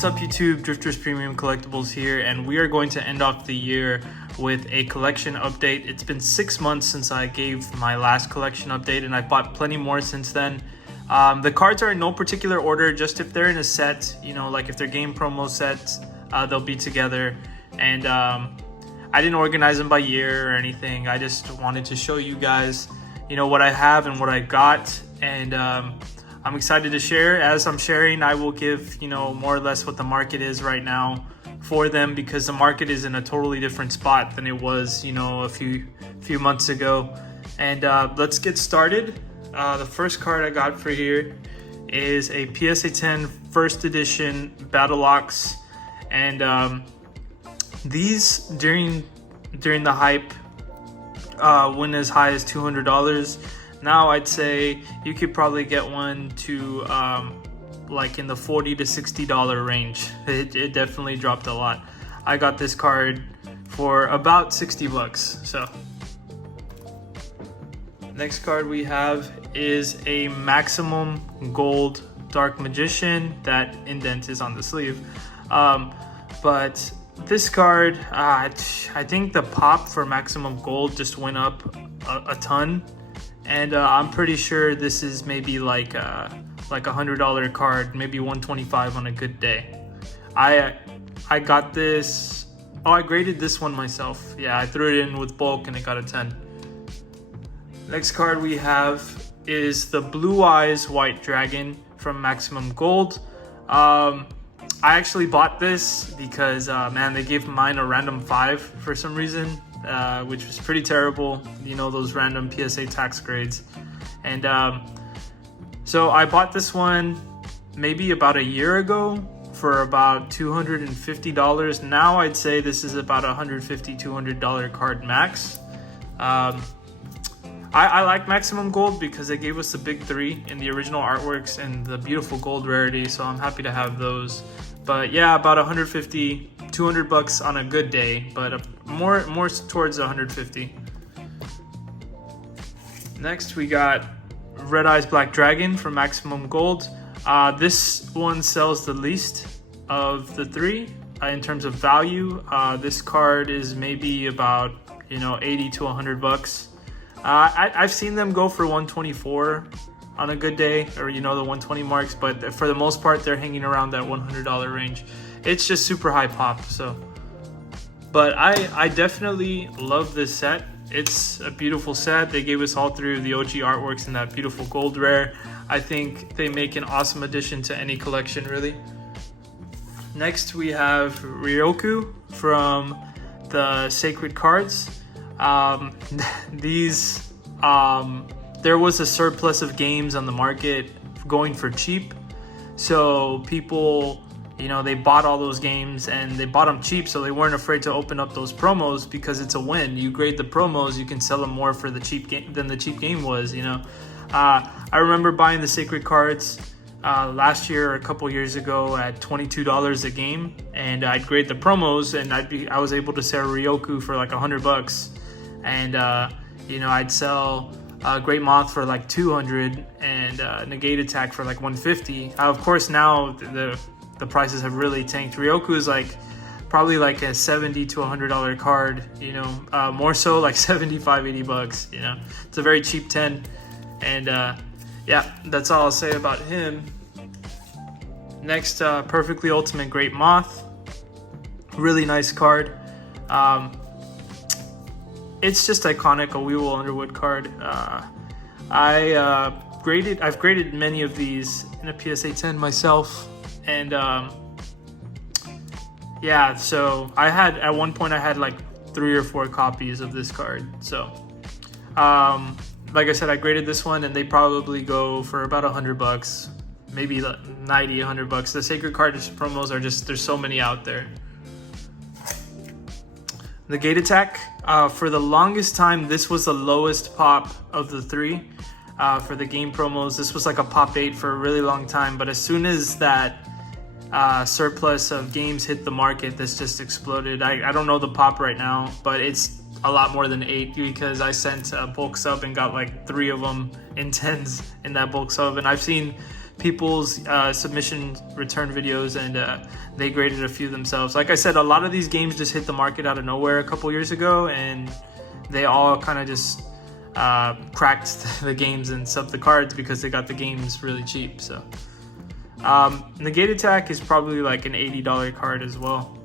What's up YouTube, Drifters Premium Collectibles here, and we are going to end off the year with a collection update. It's been 6 months since I gave my last collection update, and I bought plenty more since then. The cards are in no particular order, just if they're in a set, you know, like if they're game promo sets, they'll be together. And I didn't organize them by year or anything. I just wanted to show you guys, you know, what I have and what I got, and I'm excited to share. As I'm sharing, I will give, you know, more or less what the market is right now for them, because the market is in a totally different spot than it was, you know, a few months ago. And let's get started. The first card I got for here is a PSA 10 first edition Battle Locks, and these during the hype went as high as $200. Now I'd say you could probably get one to like in the $40 to $60 range. It definitely dropped a lot. I got this card for about 60 bucks. So next card we have is a Maximum Gold Dark Magician. That indent is on the sleeve. But this card, I think the pop for Maximum Gold just went up a ton. And I'm pretty sure this is maybe like a $100 card, maybe $125 on a good day. I got this. Oh, I graded this one myself. Yeah, I threw it in with bulk and it got a 10. Next card we have is the Blue Eyes White Dragon from Maximum Gold. I actually bought this because man, they gave mine a random 5 for some reason. Which was pretty terrible, you know, those random PSA tax grades. And so I bought this one maybe about a year ago for about $250. Now I'd say this is about $150, $200 card max. I like Maximum Gold because they gave us the big 3 in the original artworks and the beautiful gold rarity, so I'm happy to have those. But yeah, about $150, $200 on a good day, but more towards 150. Next we got Red Eyes Black Dragon from Maximum Gold. This one sells the least of the 3 in terms of value. This card is maybe about, you know, 80 to 100 bucks. I've seen them go for 124 on a good day, or, you know, the 120 marks, but for the most part they're hanging around that $100 range. It's just super high pop. So but I definitely love this set. It's a beautiful set. They gave us all through the OG artworks and that beautiful gold rare. I think they make an awesome addition to any collection, really. Next we have Ryoku from the Sacred Cards. These there was a surplus of games on the market going for cheap, so people, you know, they bought all those games and they bought them cheap, so they weren't afraid to open up those promos because it's a win. You grade the promos, you can sell them more for the cheap game than the cheap game was, you know. I remember buying the Sacred Cards last year or a couple years ago at $22 a game, and I'd grade the promos and I was able to sell Ryoku for like $100, and you know, I'd sell Great Moth for like 200 and Negate Attack for like 150. Of course now the prices have really tanked. Ryoku is like probably like a $70 to $100 card, you know, more so like 75, 80 bucks, you know. It's a very cheap 10, and yeah, that's all I'll say about him. Next, Perfectly Ultimate Great Moth. Really nice card. It's just iconic, a Weevil Underwood card. I've graded many of these in a PSA 10 myself. And yeah, so at one point I had like 3 or 4 copies of this card. So like I said, I graded this one and they probably go for about $100, maybe 90, 100 bucks. The Sacred Card promos are just, there's so many out there. The Negate Attack, for the longest time this was the lowest pop of the 3 for the game promos. This was like a pop 8 for a really long time, but as soon as that surplus of games hit the market, this just exploded. I don't know the pop right now, but it's a lot more than 8 because I sent a bulk sub and got like 3 of them in 10s in that bulk sub, and I've seen people's submission return videos, and they graded a few themselves. Like I said, a lot of these games just hit the market out of nowhere a couple years ago, and they all kind of just cracked the games and subbed the cards because they got the games really cheap. So Negate Attack is probably like an $80 card as well.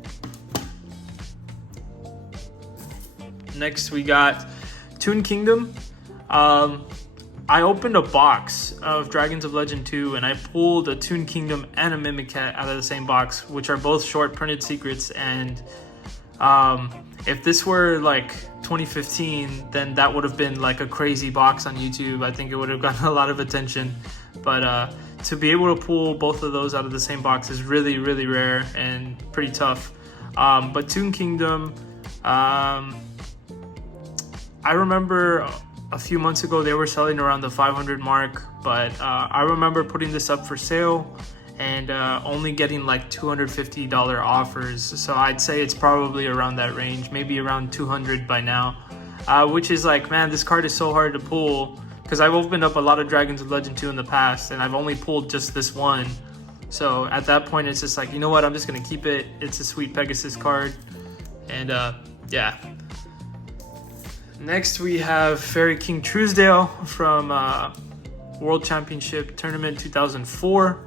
Next we got Toon Kingdom. I opened a box of Dragons of Legend 2 and I pulled a Toon Kingdom and a Mimicat out of the same box, which are both short printed secrets. And if this were like 2015, then that would have been like a crazy box on YouTube. I think it would have gotten a lot of attention. But to be able to pull both of those out of the same box is really, really rare and pretty tough. But Toon Kingdom, I remember a few months ago they were selling around the 500 mark, but I remember putting this up for sale and only getting like $250 offers. So I'd say it's probably around that range, maybe around 200 by now, which is like, man, this card is so hard to pull because I've opened up a lot of Dragons of Legend 2 in the past and I've only pulled just this one. So at that point it's just like, you know what, I'm just gonna keep it. It's a sweet Pegasus card. And yeah. Next we have Fairy King Truesdale from World Championship Tournament 2004.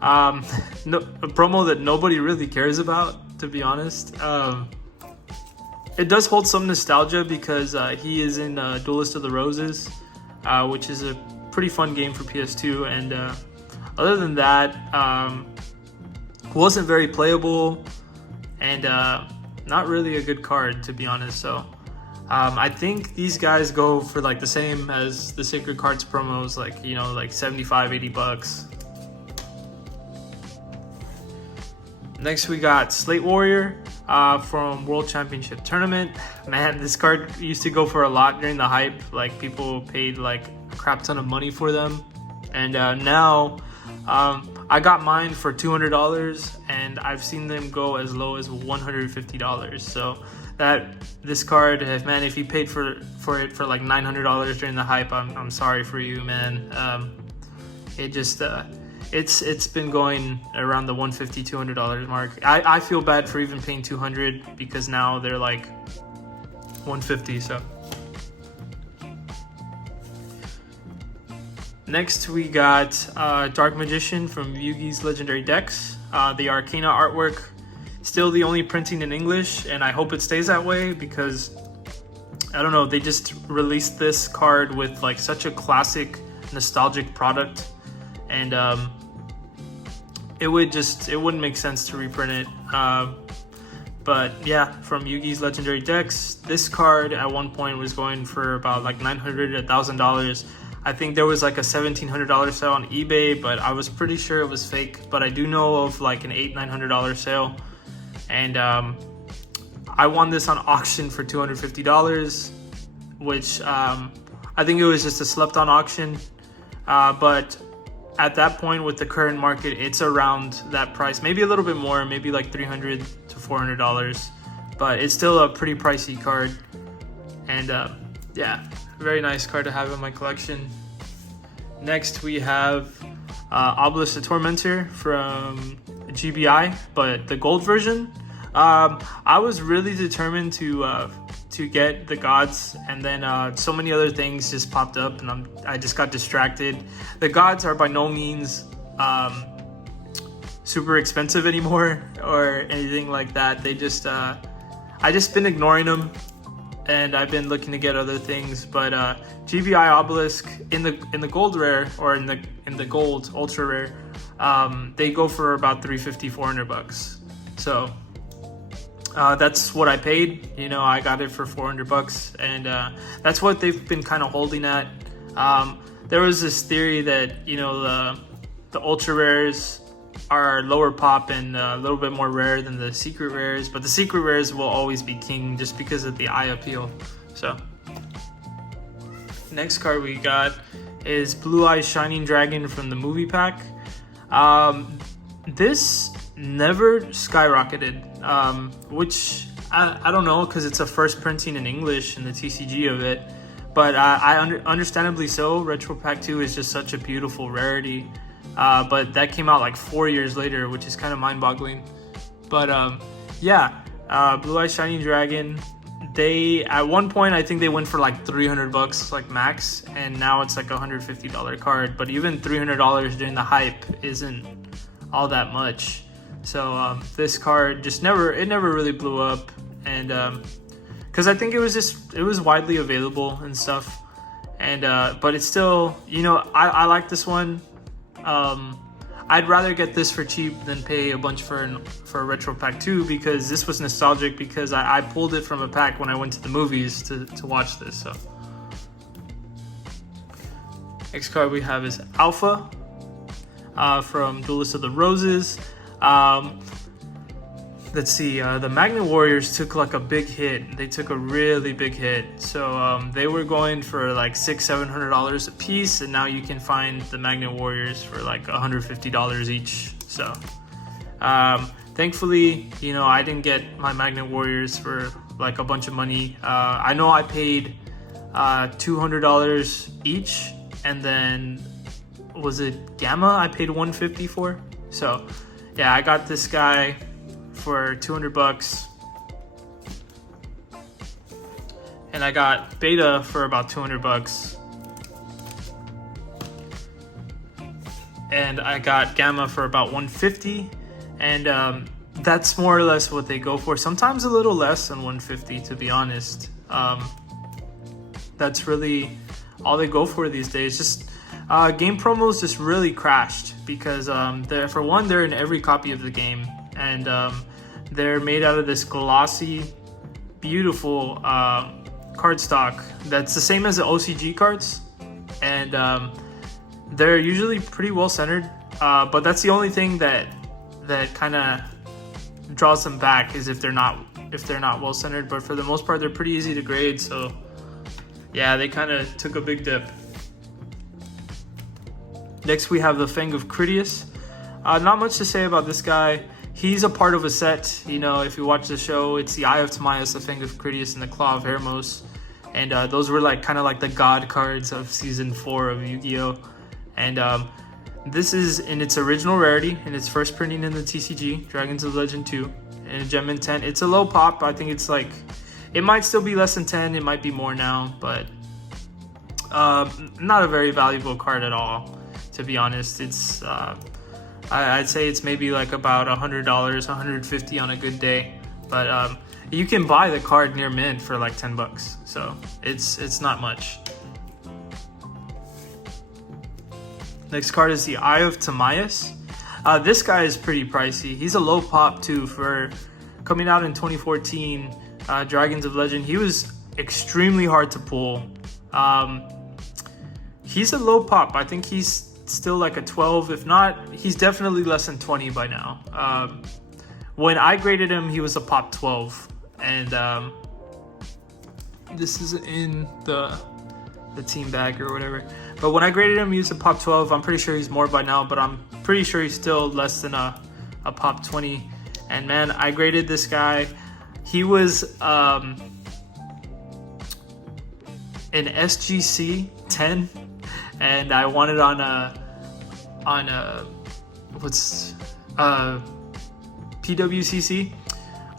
A promo that nobody really cares about, to be honest. It does hold some nostalgia because he is in Duelist of the Roses, which is a pretty fun game for PS2. And other than that, wasn't very playable and not really a good card, to be honest. So I think these guys go for like the same as the Sacred Cards promos, like, you know, like $75-$80. Next we got Slate Warrior from World Championship Tournament. Man, this card used to go for a lot during the hype. Like, people paid like a crap ton of money for them. And now I got mine for $200 and I've seen them go as low as $150. So this card, man, if you paid for it for like $900 during the hype, I'm sorry for you, man. It just it's been going around the $150, $200 mark. I feel bad for even paying $200 because now they're like $150. So next we got Dark Magician from Yugi's Legendary Decks. The Arcana artwork, still the only printing in English, and I hope it stays that way because I don't know, they just released this card with like such a classic, nostalgic product, and it wouldn't make sense to reprint it. But yeah, from Yugi's Legendary Decks, this card at one point was going for about like $900, $1,000. I think there was like a $1,700 sale on eBay, but I was pretty sure it was fake. But I do know of like an $800-$900 sale. And I won this on auction for $250, which I think it was just a slept on auction. But at that point with the current market, it's around that price, maybe a little bit more, maybe like $300 to $400. But it's still a pretty pricey card. And yeah, very nice card to have in my collection. Next we have Obelisk the Tormentor from GBI, but the gold version. I was really determined to get the gods, and then so many other things just popped up, and I just got distracted. The gods are by no means super expensive anymore or anything like that. They just I just been ignoring them, and I've been looking to get other things. But GBI Obelisk in the gold rare, or in the gold ultra rare, they go for about $350-$400. So that's what I paid. You know, I got it for $400, and that's what they've been kind of holding at. There was this theory that, you know, the ultra rares are lower pop and a little bit more rare than the secret rares, but the secret rares will always be king just because of the eye appeal. So next card we got is Blue Eyes Shining Dragon from the movie pack. This never skyrocketed, which I don't know, because it's a first printing in English in the TCG of it, but understandably so. Retro Pack 2 is just such a beautiful rarity, but that came out like 4 years later, which is kind of mind-boggling. But yeah, Blue Eyes Shining Dragon. They at one point I think they went for like $300 like max, and now it's like a $150 card. But even $300 during the hype isn't all that much. So this card just never really blew up, and because I think it was widely available and stuff, and but it's still, you know, I like this one. I'd rather get this for cheap than pay a bunch for a retro pack 2, because this was nostalgic, because I pulled it from a pack when I went to the movies to watch this. So next card we have is Alpha from Duelist of the Roses. Let's see, the Magnet Warriors took like a big hit. They took a really big hit. So they were going for like $600-700 a piece, and now you can find the Magnet Warriors for like $150 each. So thankfully, you know, I didn't get my Magnet Warriors for like a bunch of money. I know I paid $200 each, and then was it Gamma I paid $150 for? So yeah, I got this guy for $200, and I got Beta for about $200, and I got Gamma for about $150, and that's more or less what they go for. Sometimes a little less than $150, to be honest. That's really all they go for these days. Just game promos just really crashed, because for one, they're in every copy of the game, and they're made out of this glossy, beautiful cardstock that's the same as the OCG cards, and they're usually pretty well centered. But that's the only thing that kind of draws them back, is if they're not well centered. But for the most part, they're pretty easy to grade. So yeah, they kind of took a big dip. Next, we have the Fang of Critias. Not much to say about this guy. He's a part of a set. You know, if you watch the show, it's the Eye of Timaeus, the Fang of Critias, and the Claw of Hermos. And those were like kind of like the god cards of season 4 of Yu-Gi-Oh! And this is in its original rarity, in its first printing in the TCG, Dragons of Legend 2, and a gem in 10. It's a low pop. I think it's like, it might still be less than 10. It might be more now, but not a very valuable card at all, to be honest. It's I'd say it's maybe like about $100, $150 on a good day, but you can buy the card near mint for like $10, so it's not much. Next card is the Eye of Timaeus. This guy is pretty pricey. He's a low pop too, for coming out in 2014. Dragons of Legend. He was extremely hard to pull. He's a low pop. I think he's still like a 12, if not, he's definitely less than 20 by now. When I graded him, he was a pop 12, and this is in the team bag or whatever. But when I graded him, he was a pop 12. I'm pretty sure he's more by now, but I'm pretty sure he's still less than a pop 20. And man, I graded this guy. He was an SGC 10, and I wanted on PWCC.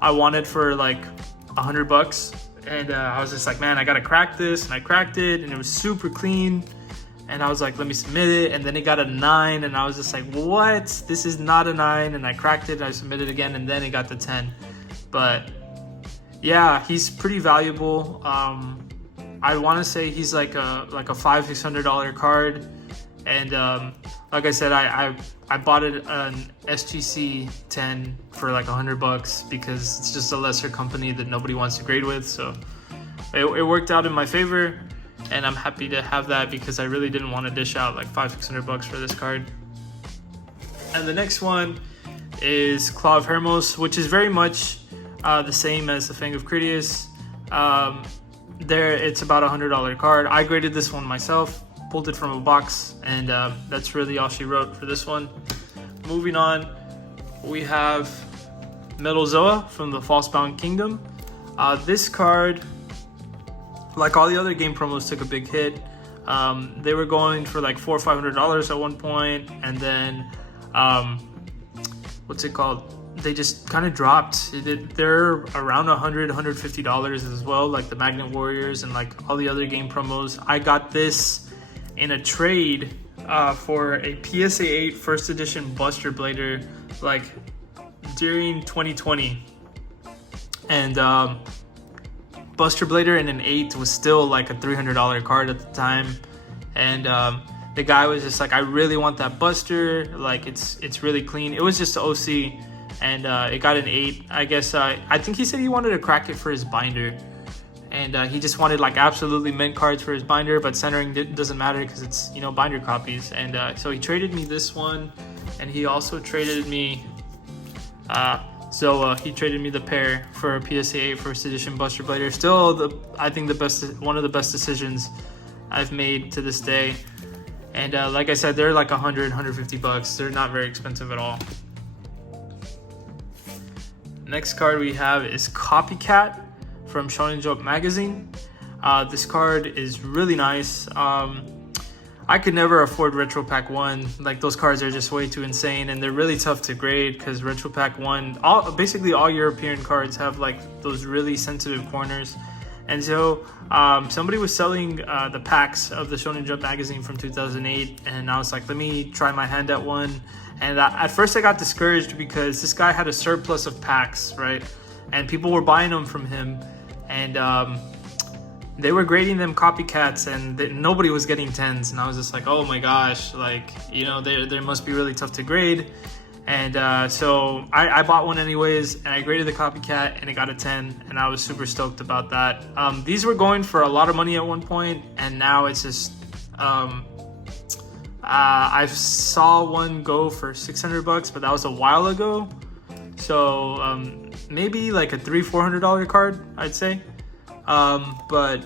I wanted for like $100, and I was just like, man, I gotta crack this, and I cracked it, and it was super clean. And I was like, let me submit it, and then it got a 9, and I was just like, what? This is not a 9, and I cracked it, I submitted it again, and then it got the 10. But yeah, he's pretty valuable. I want to say he's like a $500-600 card, and like I said, I bought it an SGC 10 for like $100 because it's just a lesser company that nobody wants to grade with. So it worked out in my favor, and I'm happy to have that, because I really didn't want to dish out like $500-600 for this card. And the next one is Claw of Hermos, which is very much the same as the Fang of Critias. It's about $100 card. I graded this one myself, pulled it from a box, and that's really all she wrote for this one. Moving on, we have Metal Zoa from the Falsebound Kingdom. This card, like all the other game promos, took a big hit. They were going for like $400 or $500 at one point, and then what's it called? They just kind of dropped. They're around $100-$150 as well, like the Magnet Warriors and like all the other game promos. I got this in a trade for a PSA 8 first edition Buster Blader, like during 2020, and Buster Blader in an 8 was still like a $300 card at the time, and the guy was just like, I really want that Buster, like it's really clean. It was just an OC, and it got an 8. I guess I think he said he wanted to crack it for his binder, and he just wanted like absolutely mint cards for his binder, but centering doesn't matter because it's, you know, binder copies. And so he traded me this one, and he also traded me he traded me the pair for a PSA 8 first edition Buster Blader. Still, I think one of the best decisions I've made to this day. And like I said, they're like $100-$150. They're not very expensive at all. Next card we have is Copycat from Shonen Jump magazine. This card is really nice. I could never afford Retro Pack 1. Like, those cards are just way too insane, and they're really tough to grade because Retro Pack 1, basically all European cards have like those really sensitive corners. And so somebody was selling the packs of the Shonen Jump magazine from 2008, and I was like, let me try my hand at one. And at first I got discouraged because this guy had a surplus of packs, right? And people were buying them from him, and they were grading them copycats, and nobody was getting 10s. And I was just like, oh my gosh, like, you know, they must be really tough to grade. And so I bought one anyways, and I graded the copycat, and it got a 10, and I was super stoked about that. These were going for a lot of money at one point, and now it's just I saw one go for $600, but that was a while ago. So maybe like a $300-$400 card, I'd say. But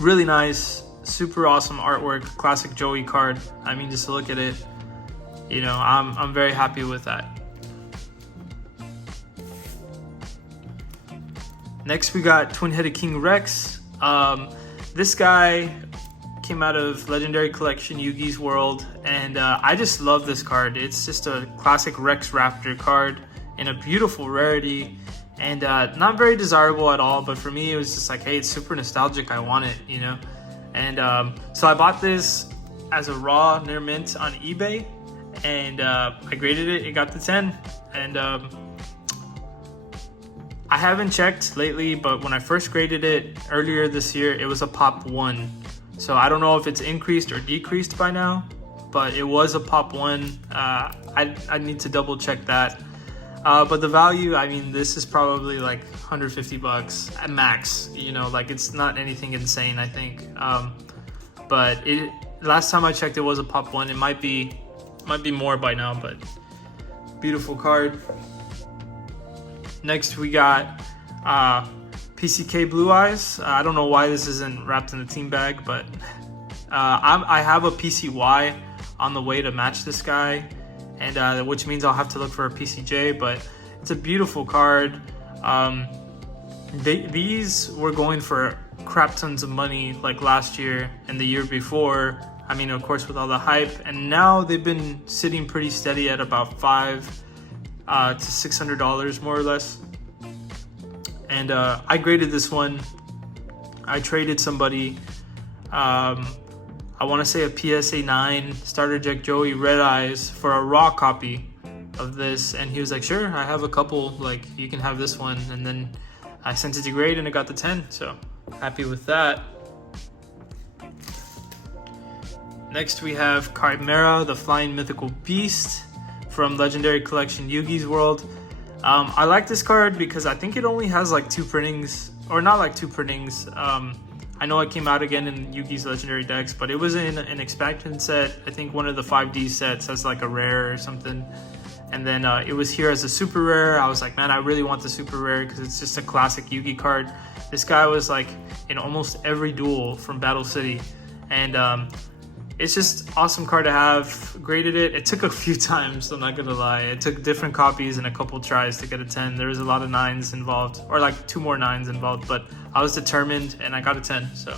really nice, super awesome artwork, classic Joey card. I mean, just to look at it, you know, I'm very happy with that. Next we got Twin-Headed King Rex. This guy came out of Legendary Collection Yugi's World, and I just love this card. It's just a classic Rex Raptor card in a beautiful rarity, and not very desirable at all, but for me it was just like, hey, it's super nostalgic, I want it, you know. And so I bought this as a raw near mint on eBay, and I graded it. It got the 10, and I haven't checked lately, but when I first graded it earlier this year, it was a pop 1. So I don't know if it's increased or decreased by now, but it was a pop 1. I need to double check that. But the value, I mean, this is probably like $150 at max, you know, like it's not anything insane, I think. But last time I checked, it was a pop 1. It might be more by now, but beautiful card. Next we got PCK Blue Eyes. I don't know why this isn't wrapped in a team bag, but I have a PCY on the way to match this guy, and which means I'll have to look for a PCJ, but it's a beautiful card. These were going for crap tons of money like last year and the year before. I mean, of course, with all the hype, and now they've been sitting pretty steady at about $500 to $600 more or less. And I graded this one. I traded somebody, I want to say a PSA 9 Starter Deck Joey Red Eyes for a raw copy of this, and he was like, sure, I have a couple, like, you can have this one. And then I sent it to grade, and it got the 10, so happy with that. Next we have Chimera, the Flying Mythical Beast from Legendary Collection Yugi's World. I like this card because I think it only has like 2 printings, or not like 2 printings. I know it came out again in Yugi's Legendary decks, but it was in an expansion set. I think one of the 5D sets has like a rare or something. And then it was here as a super rare. I was like, man, I really want the super rare because it's just a classic Yugi card. This guy was like in almost every duel from Battle City. And it's just awesome card to have. Graded it. It took a few times, I'm not gonna lie. It took different copies and a couple tries to get a 10. There was a lot of 9s involved, or like 2 more 9s involved, but I was determined and I got a 10, so.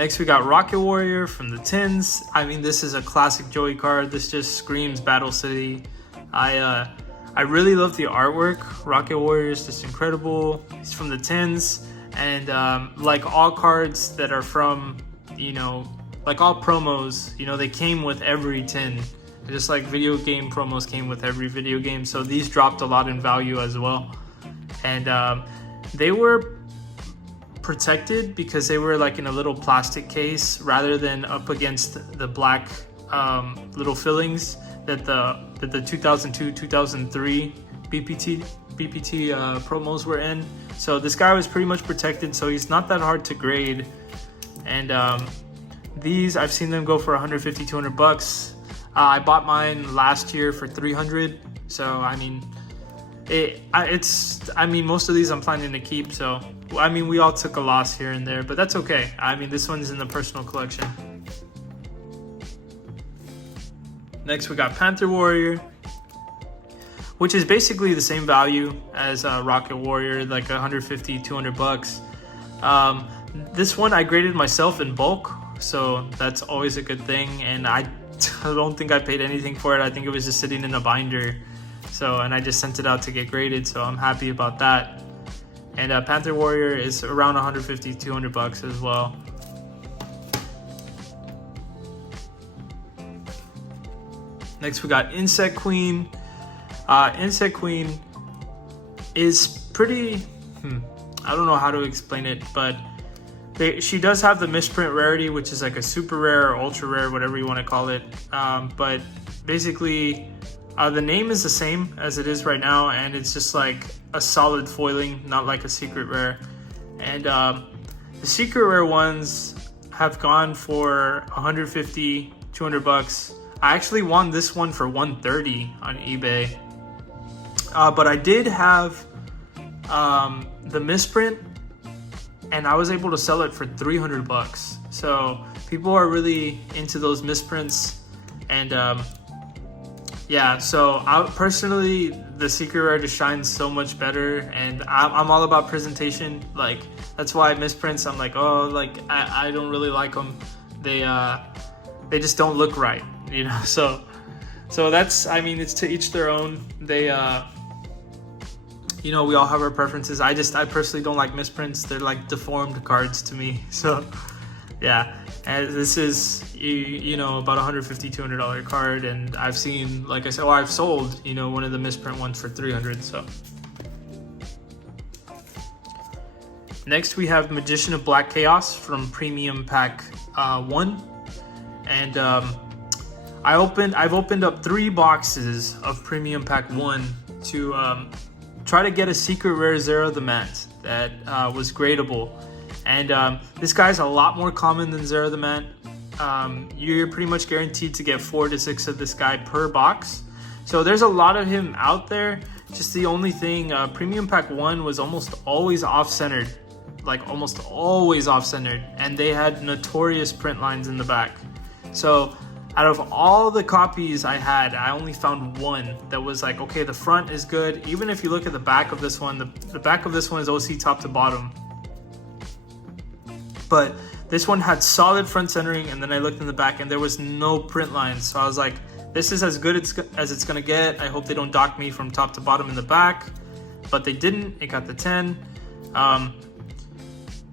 Next, we got Rocket Warrior from the tins. I mean, this is a classic Joey card. This just screams Battle City. I really love the artwork. Rocket Warrior is just incredible. He's from the tins, and like all cards that are from, you know, like all promos, you know, they came with every tin. Just like video game promos came with every video game, so these dropped a lot in value as well. And they were protected because they were like in a little plastic case rather than up against the black little fillings that the 2002 2003 BPT promos were in. So this guy was pretty much protected, so he's not that hard to grade. And these, I've seen them go for 150, 200 bucks. I bought mine last year for 300. So I mean, I mean, most of these I'm planning to keep. So I mean, we all took a loss here and there, but that's okay. I mean, this one's in the personal collection. Next, we got Panther Warrior, which is basically the same value as Rocket Warrior, like 150, 200 bucks. This one I graded myself in bulk, so that's always a good thing. And I don't think I paid anything for it. I think it was just sitting in a binder. So, and I just sent it out to get graded, so I'm happy about that. And Panther Warrior is around 150, 200 bucks as well. Next, we got Insect Queen. Insect Queen is pretty, I don't know how to explain it, but she does have the misprint rarity, which is like a super rare or ultra rare, whatever you want to call it. But basically, the name is the same as it is right now, and it's just like a solid foiling, not like a secret rare. And the secret rare ones have gone for 150, 200 bucks. I actually won this one for 130 on eBay. But I did have the misprint, and I was able to sell it for 300 bucks. So people are really into those misprints. And yeah, so personally, the secret rare just shines so much better, and I'm all about presentation. Like, that's why misprints, I'm like, oh, like I don't really like them. They just don't look right, you know. So that's, I mean, it's to each their own. They you know, we all have our preferences. I personally don't like misprints. They're like deformed cards to me. So yeah, and this is, you know, about $150, $200 card, and I've seen, like I said, I've sold, you know, one of the misprint ones for 300. So next we have Magician of Black Chaos from Premium Pack 1, and I've opened up 3 boxes of Premium Pack 1 to try to get a secret rare Zero the Mant that was gradable. And this guy's a lot more common than Zero the Mant. You're pretty much guaranteed to get 4 to 6 of this guy per box. So there's a lot of him out there. Just the only thing, Premium Pack 1 was almost always off-centered. Like almost always off-centered. And they had notorious print lines in the back. So out of all the copies I had, I only found one that was like, okay, the front is good. Even if you look at the back of this one, the back of this one is OC top to bottom. But this one had solid front centering, and then I looked in the back and there was no print lines. So I was like, this is as good as it's gonna get. I hope they don't dock me from top to bottom in the back. But they didn't. It got the 10.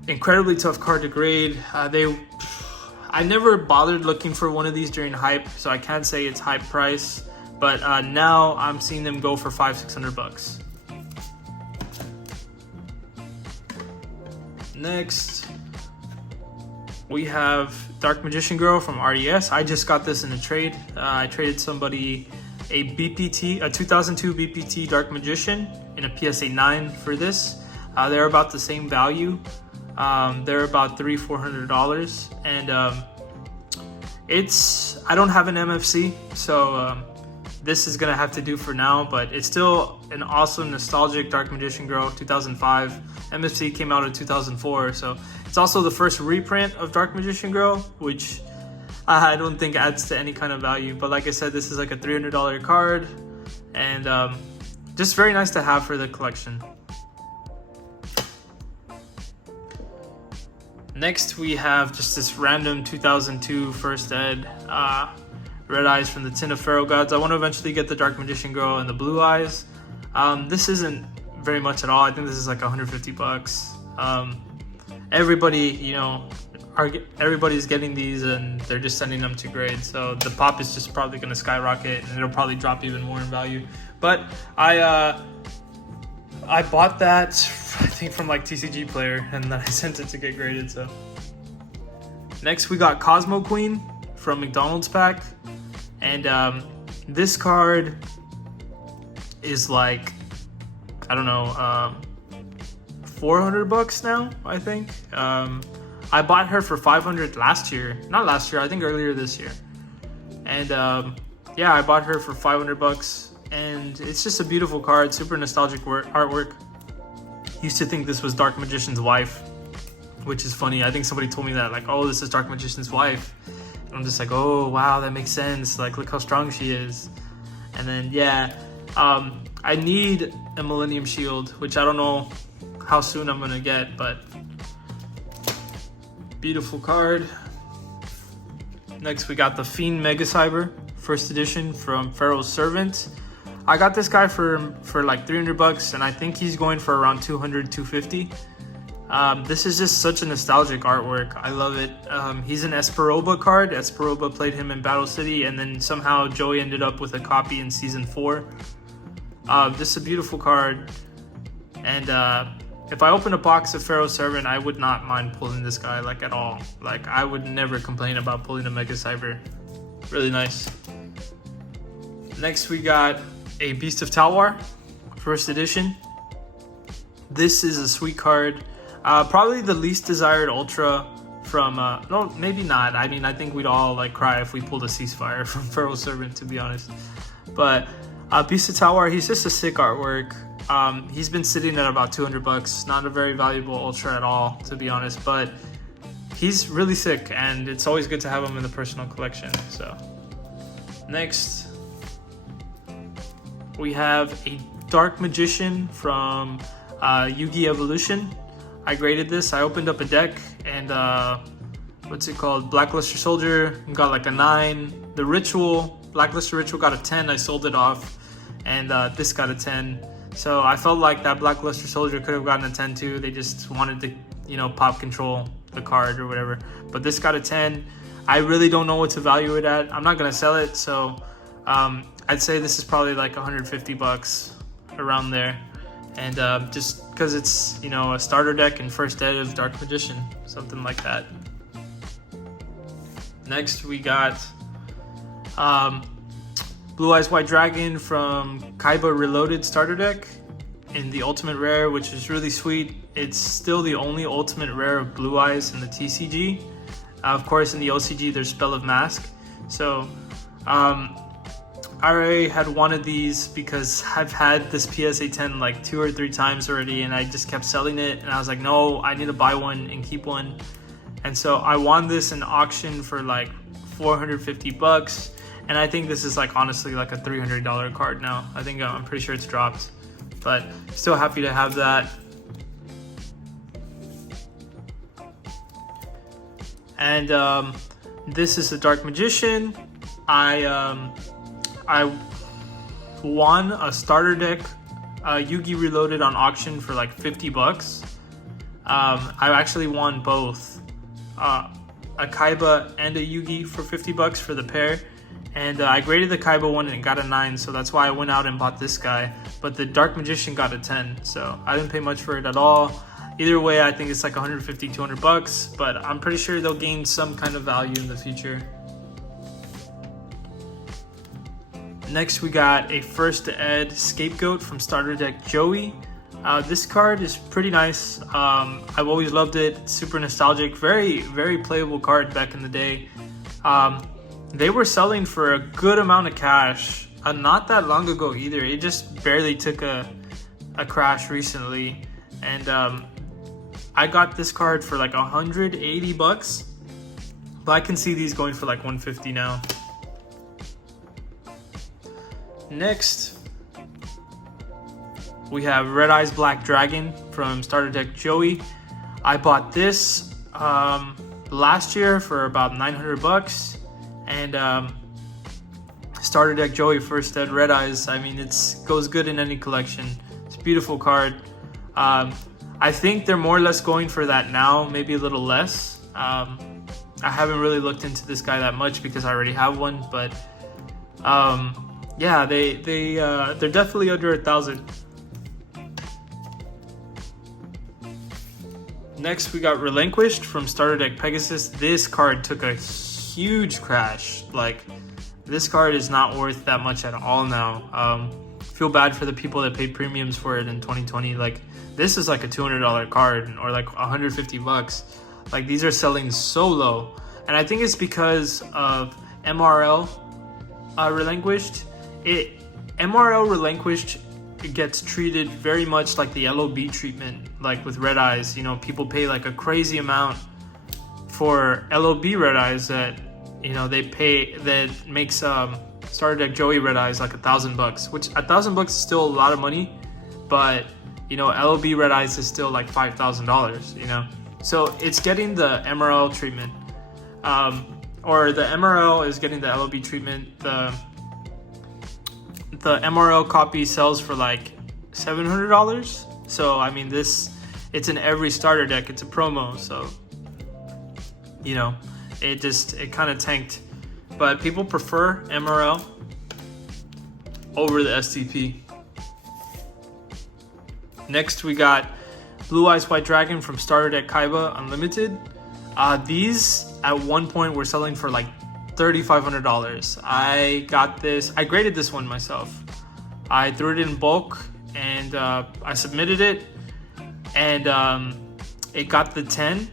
Incredibly tough card to grade. I never bothered looking for one of these during hype, so I can't say it's hype price. But now I'm seeing them go for $500-600 bucks. Next, we have Dark Magician Girl from RES. I just got this in a trade. I traded somebody a 2002 BPT Dark Magician in a PSA 9 for this. They're about the same value. They're about $300-400, and I don't have an MFC, so this is gonna have to do for now. But it's still an awesome nostalgic Dark Magician Girl 2005. MFC came out in 2004, so it's also the first reprint of Dark Magician Girl, which I don't think adds to any kind of value. But like I said, this is like a $300 card, and just very nice to have for the collection. Next, we have just this random 2002 First Ed Red Eyes from the Tin of Pharaoh Gods. I want to eventually get the Dark Magician Girl and the Blue Eyes. This isn't very much at all. I think this is like 150 bucks. Everybody, you know, everybody's getting these and they're just sending them to grade. So the pop is just probably going to skyrocket and it'll probably drop even more in value. But I bought that, I think, from like TCG Player, and then I sent it to get graded. So next we got Cosmo Queen from McDonald's pack, and this card is like, I don't know, 400 bucks now, I think. I bought her for 500 last year, not last year, I think earlier this year, and yeah, I bought her for 500 bucks. And it's just a beautiful card, super nostalgic artwork. Used to think this was Dark Magician's wife, which is funny. I think somebody told me that, like, oh, this is Dark Magician's wife. And I'm just like, oh, wow, that makes sense. Like, look how strong she is. And then, yeah, I need a Millennium Shield, which I don't know how soon I'm going to get, but beautiful card. Next, we got the Fiend Mega Cyber, first edition from Pharaoh's Servant. I got this guy for like 300 bucks, and I think he's going for around 200, 250. This is just such a nostalgic artwork. I love it. He's an Esperoba card. Esperoba played him in Battle City, and then somehow Joey ended up with a copy in Season 4. Just a beautiful card. And if I open a box of Pharaoh's Servant, I would not mind pulling this guy, like, at all. Like, I would never complain about pulling a Mega Cyber. Really nice. Next, we got a Beast of Talwar, first edition. This is a sweet card. Probably the least desired Ultra from, no, maybe not. I mean, I think we'd all like cry if we pulled a Ceasefire from Pharaoh's Servant, to be honest. But Beast of Talwar, he's just a sick artwork. He's been sitting at about 200 bucks. Not a very valuable Ultra at all, to be honest, but he's really sick, and it's always good to have him in the personal collection. So next, we have a Dark Magician from Yu-Gi Evolution. I graded this. I opened up a deck, and what's it called? Blackluster Soldier got like a 9. The Ritual, Blackluster Ritual got a 10. I sold it off, and this got a 10. So I felt like that Blackluster Soldier could have gotten a 10 too. They just wanted to, you know, pop control the card or whatever. But this got a 10. I really don't know what to value it at. I'm not gonna sell it, so I'd say this is probably like 150 bucks, around there. And just because it's, you know, a starter deck and first ed of Dark Magician, something like that. Next, we got Blue Eyes White Dragon from Kaiba Reloaded starter deck in the Ultimate Rare, which is really sweet. It's still the only Ultimate Rare of Blue Eyes in the TCG. Of course, in the OCG, there's Spell of Mask. So, I already had wanted these because I've had this PSA 10 like 2 or 3 times already, and I just kept selling it, and I was like, no, I need to buy one and keep one. And so I won this in auction for like 450 bucks, and I think this is like honestly like a $300 card now. I think I'm pretty sure it's dropped, but still happy to have that. And this is the Dark Magician. I won a starter deck, Yu-Gi Reloaded on auction for like 50 bucks. I actually won both, a Kaiba and a Yu-Gi for 50 bucks for the pair. And I graded the Kaiba one and it got a 9, so that's why I went out and bought this guy. But the Dark Magician got a 10, so I didn't pay much for it at all. Either way, I think it's like 150, 200 bucks, but I'm pretty sure they'll gain some kind of value in the future. Next, we got a First Ed Scapegoat from starter deck Joey. This card is pretty nice. I've always loved it. Super nostalgic. Very, very playable card back in the day. They were selling for a good amount of cash not that long ago either. It just barely took a crash recently. And I got this card for like 180 bucks. But I can see these going for like 150 now. Next, we have Red Eyes Black Dragon from starter deck Joey. I bought this last year for about 900 bucks. And Starter Deck Joey First Dead Red Eyes. I mean, it goes good in any collection. It's a beautiful card. I think they're more or less going for that now, maybe a little less. I haven't really looked into this guy that much because I already have one, but yeah, they're definitely under 1,000. Next, we got Relinquished from Starter Deck Pegasus. This card took a huge crash. Like, this card is not worth that much at all now. Feel bad for the people that paid premiums for it in 2020. Like, this is like a $200 card or like 150 bucks. Like, these are selling so low. And I think it's because of MRL Relinquished. MRL Relinquished, it gets treated very much like the LOB treatment, like with Red Eyes. You know, people pay like a crazy amount for LOB Red Eyes that, you know, they pay, that makes Starter Deck Joey Red Eyes like $1,000, which $1,000 is still a lot of money, but you know, LOB Red Eyes is still like $5,000, you know. So it's getting the MRL treatment, or the MRL is getting the LOB treatment. The MRL copy sells for like $700. So I mean, it's in every starter deck. It's a promo, so you know, it kind of tanked. But people prefer MRL over the STP. Next, we got Blue Eyes White Dragon from Starter Deck Kaiba Unlimited. These at one point were selling for like $3,500. I got this. I graded this one myself. I threw it in bulk and I submitted it, and it got the 10,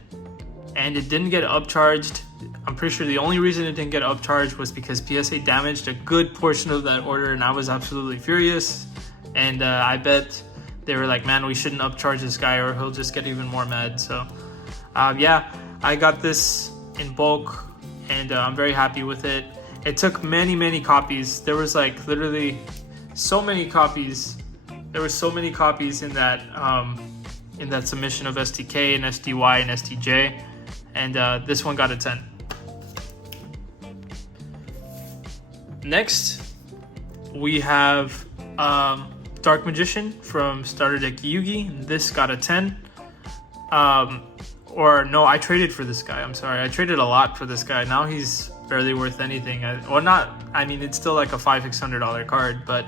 and it didn't get upcharged. I'm pretty sure the only reason it didn't get upcharged was because PSA damaged a good portion of that order, and I was absolutely furious. And I bet they were like, man, we shouldn't upcharge this guy or he'll just get even more mad. So yeah, I got this in bulk, and I'm very happy with it. It took many copies. There was like literally so many copies. There were so many copies in that submission of STK and SDY and STJ, and this one got a 10. Next, we have Dark Magician from Starter Deck Yugi. This got a 10. Or no, I traded for this guy. I'm sorry. I traded a lot for this guy. Now he's barely worth anything. I mean, it's still like a $500-$600 card, but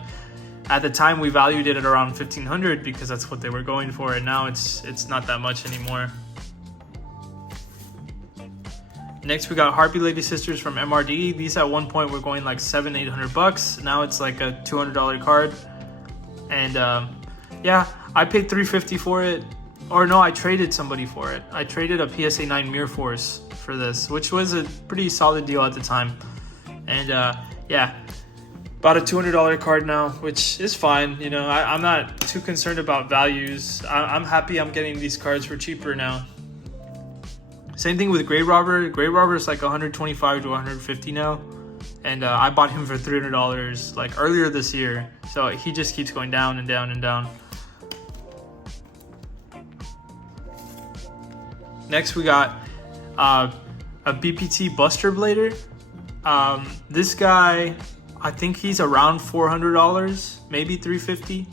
at the time we valued it at around $1,500 because that's what they were going for, and now it's not that much anymore. Next, we got Harpy Lady Sisters from MRD. These at one point were going like $700-$800. Now it's like a $200 card, and yeah, I paid $350 for it. Or no, I traded somebody for it. I traded a PSA 9 Mirror Force for this, which was a pretty solid deal at the time. And yeah, about a $200 card now, which is fine. You know, I'm not too concerned about values. I'm happy I'm getting these cards for cheaper now. Same thing with Grave Robber. Grave Robber is like $125 to $150 now. And I bought him for $300 like earlier this year. So he just keeps going down and down and down. Next, we got a BPT Buster Blader. This guy, I think he's around $400, maybe $350.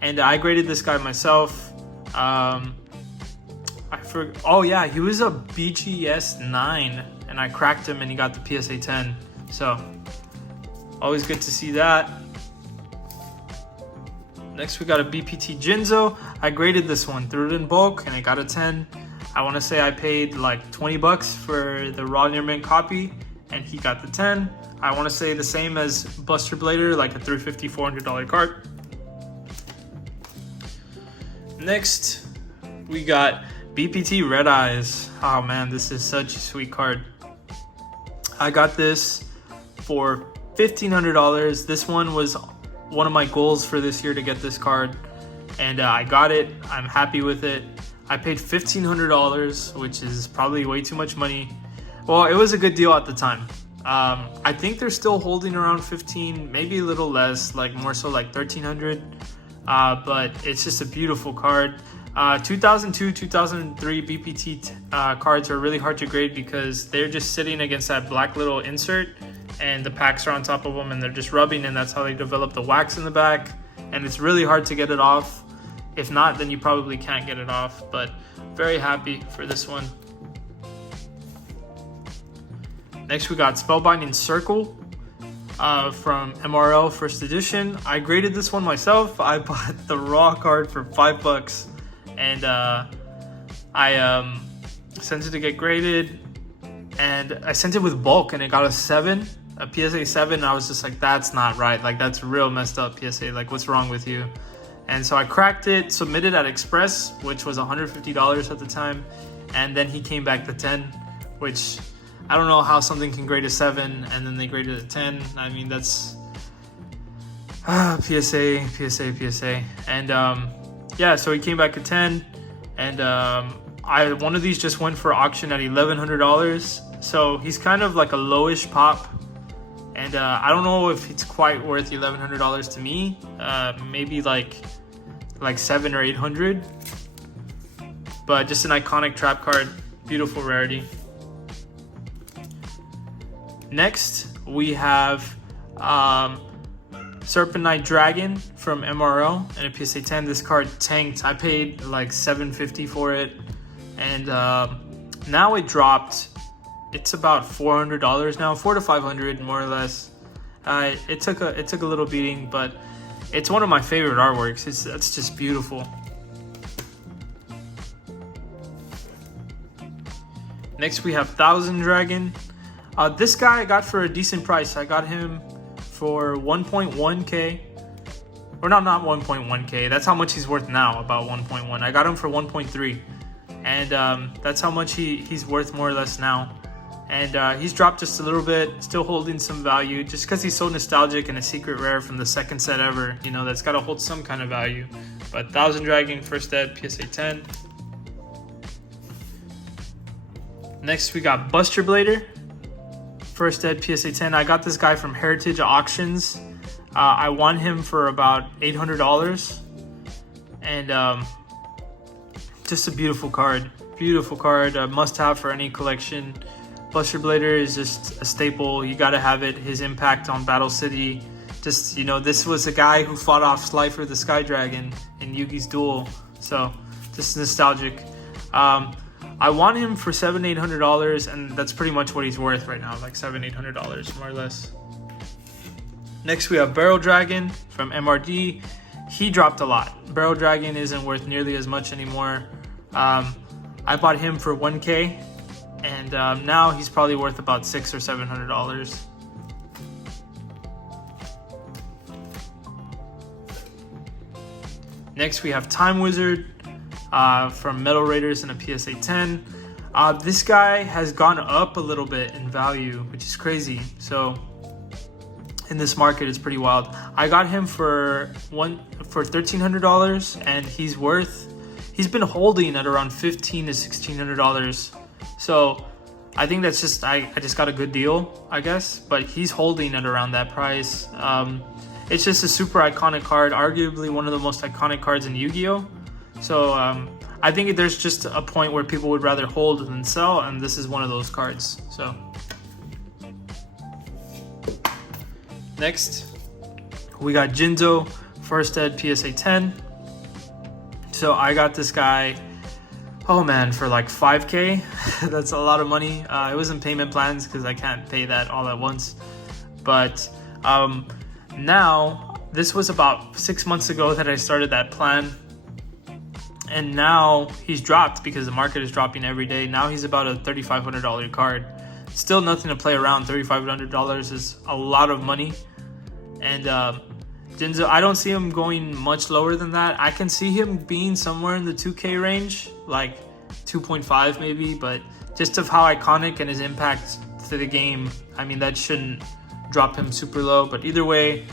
And I graded this guy myself. Oh yeah, he was a BGS 9, and I cracked him and he got the PSA 10. So, always good to see that. Next, we got a BPT Jinzo. I graded this one, threw it in bulk, and I got a 10. I want to say I paid like $20 for the raw near mint copy, and he got the 10. I want to say the same as Buster Blader, like a $350, $400 card. Next, we got BPT Red Eyes. Oh man, this is such a sweet card. I got this for $1,500. This one was one of my goals for this year to get this card, and I got it. I'm happy with it. I paid $1,500, which is probably way too much money. Well, it was a good deal at the time. I think they're still holding around 15, maybe a little less, like more so like 1,300. But it's just a beautiful card. 2002, 2003 BPT cards are really hard to grade because they're just sitting against that black little insert and the packs are on top of them and they're just rubbing, and that's how they develop the wax in the back, and it's really hard to get it off. If not, then you probably can't get it off, but very happy for this one. Next we got Spellbinding Circle from MRL First Edition. I graded this one myself. I bought the raw card for $5 and I sent it to get graded, and I sent it with bulk and it got a 7, a PSA 7. And I was just like, that's not right. Like, that's real messed up PSA. Like, what's wrong with you? And so I cracked it, submitted at Express, which was $150 at the time. And then he came back to 10, which I don't know how something can grade a 7 and then they graded a 10. I mean, that's PSA. And yeah, so he came back at 10, and one of these just went for auction at $1,100. So he's kind of like a lowish pop, and I don't know if it's quite worth $1,100 to me. Maybe like 700 or 800. But just an iconic trap card, beautiful rarity. Next we have Serpent Knight Dragon from MRL and a PSA 10. This card tanked. I paid like $750 for it, and now it dropped. It's about $400 now, $400 to $500 more or less. It took a little beating, but it's one of my favorite artworks. It's just beautiful. Next we have Thousand Dragon. This guy I got for a decent price. I got him for 1.1k, or not 1.1k. That's how much he's worth now, about 1.1. I got him for 1.3, and that's how much he's worth more or less now. And he's dropped just a little bit, still holding some value, just because he's so nostalgic and a secret rare from the second set ever. You know, that's got to hold some kind of value. But Thousand Dragon, first ed, PSA 10. Next we got Buster Blader. First ed, PSA 10. I got this guy from Heritage Auctions. I won him for about $800, and just a beautiful card. Beautiful card, must have for any collection. Buster Blader is just a staple. You gotta have it. His impact on Battle City. Just, you know, this was a guy who fought off Slifer the Sky Dragon in Yugi's Duel. So just nostalgic. I want him for $700-800, and that's pretty much what he's worth right now, like $700-800 more or less. Next we have Barrel Dragon from MRD. He dropped a lot. Barrel Dragon isn't worth nearly as much anymore. I bought him for 1k, and now he's probably worth about $600 or $700. Next we have Time Wizard from Metal Raiders and a PSA 10. This guy has gone up a little bit in value, which is crazy. So in this market, it's pretty wild. I got him for $1,300, and he's been holding at around $1,500 to $1,600. So I think that's just I just got a good deal, I guess. But he's holding at around that price. It's just a super iconic card, arguably one of the most iconic cards in Yu-Gi-Oh! So I think there's just a point where people would rather hold than sell, and this is one of those cards. So next we got Jinzo, first ed, PSA 10. So I got this guy, oh man, for like 5k. That's a lot of money. It was in payment plans because I can't pay that all at once. But now, this was about 6 months ago that I started that plan. And now he's dropped because the market is dropping every day. Now he's about a $3,500 card. Still nothing to play around. $3,500 is a lot of money. And Jinzo, I don't see him going much lower than that. I can see him being somewhere in the 2K range, like 2.5 maybe. But just of how iconic and his impact to the game, I mean, that shouldn't drop him super low. But either way,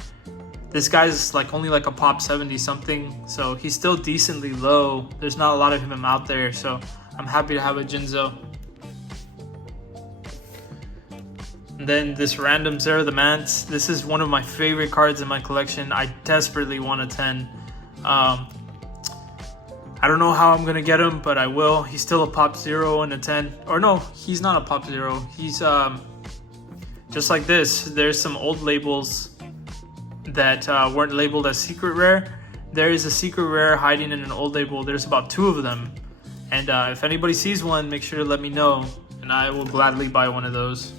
this guy's like only like a pop 70 something, so he's still decently low. There's not a lot of him out there, so I'm happy to have a Jinzo. And then this random Zera the Mance. This is one of my favorite cards in my collection. I desperately want a 10. I I don't know how I'm gonna get him, but I will. He's still a pop 0 and a 10. Or no, he's not a pop 0. He's just like this. There's some old labels that weren't labeled as secret rare. There is a secret rare hiding in an old label. There's about 2 of them. And if anybody sees one, make sure to let me know, and I will gladly buy one of those.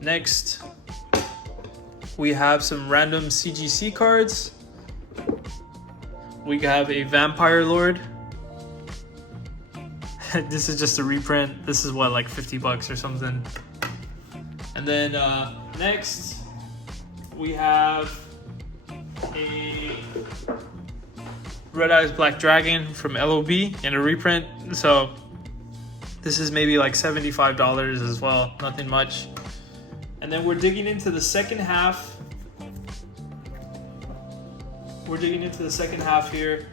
Next, we have some random CGC cards. We have a Vampire Lord. This is just a reprint. This is what, like 50 bucks or something. And then next, we have a Red Eyes Black Dragon from LOB in a reprint. So this is maybe like $75 as well, nothing much. And then we're digging into the second half. We're digging into the second half here.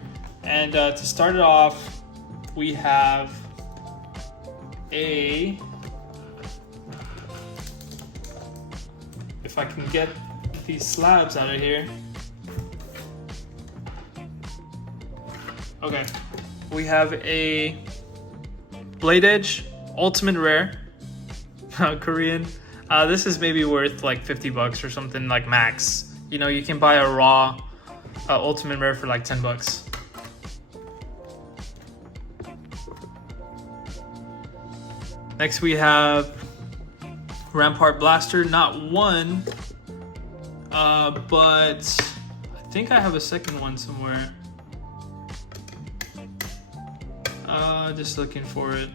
And to start it off, we have a, if I can get these slabs out of here. Okay, we have a Blade Edge Ultimate Rare, Korean. This is maybe worth like 50 bucks or something, like max. You know, you can buy a raw Ultimate Rare for like 10 bucks. Next we have Rampart Blaster, not one, but I think I have a second one somewhere. Just looking for it.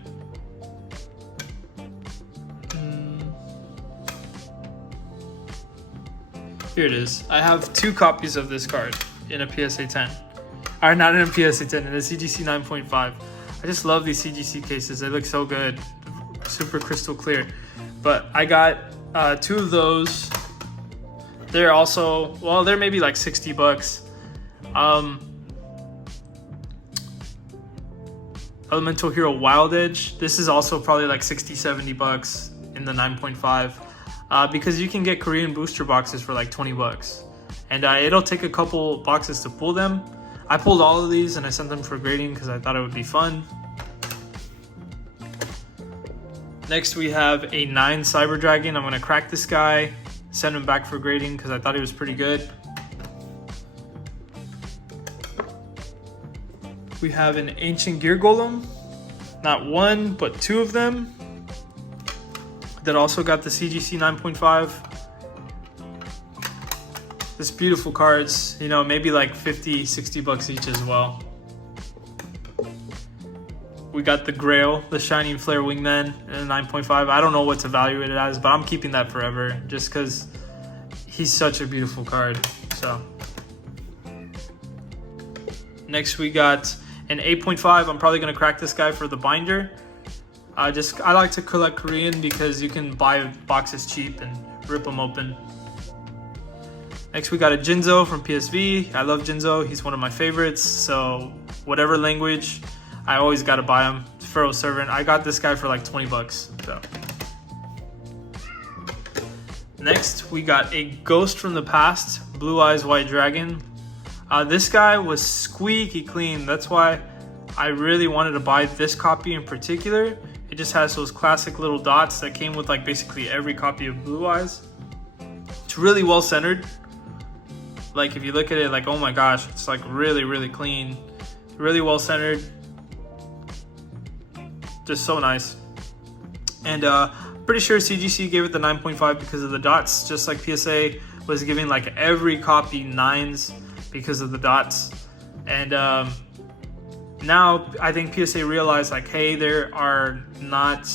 Here it is. I have 2 copies of this card in a PSA 10. Or not in a PSA 10, in a CGC 9.5. I just love these CGC cases. They look so good. Super crystal clear. But I got 2 of those. They're also, well, they're maybe like 60 bucks. Elemental Hero Wild Edge. This is also probably like 60-70 bucks in the 9.5. Because you can get Korean booster boxes for like 20 bucks. And it'll take a couple boxes to pull them. I pulled all of these and I sent them for grading because I thought it would be fun. Next we have a 9 Cyber Dragon. I'm going to crack this guy, send him back for grading because I thought he was pretty good. We have an Ancient Gear Golem. Not one, but 2 of them. That also got the CGC 9.5. This beautiful cards, you know, maybe like 50-60 bucks each as well. We got the Grail, the Shining Flare Wingman in a 9.5. I don't know what to evaluate it as, but I'm keeping that forever just because he's such a beautiful card. So next we got an 8.5. I'm probably gonna crack this guy for the binder. I like to collect Korean because you can buy boxes cheap and rip them open. Next we got a Jinzo from PSV. I love Jinzo, he's one of my favorites. So whatever language, I always gotta buy him. Pharaoh Servant. I got this guy for like 20 bucks. So next we got a Ghost from the Past, Blue Eyes White Dragon. This guy was squeaky clean. That's why I really wanted to buy this copy in particular. It just has those classic little dots that came with like basically every copy of Blue Eyes. It's really well centered. Like if you look at it, like, oh my gosh, it's like really, really clean. Really well centered. Just so nice. And pretty sure CGC gave it the 9.5 because of the dots, just like PSA was giving like every copy 9s because of the dots. And now I think PSA realized like, hey, there are not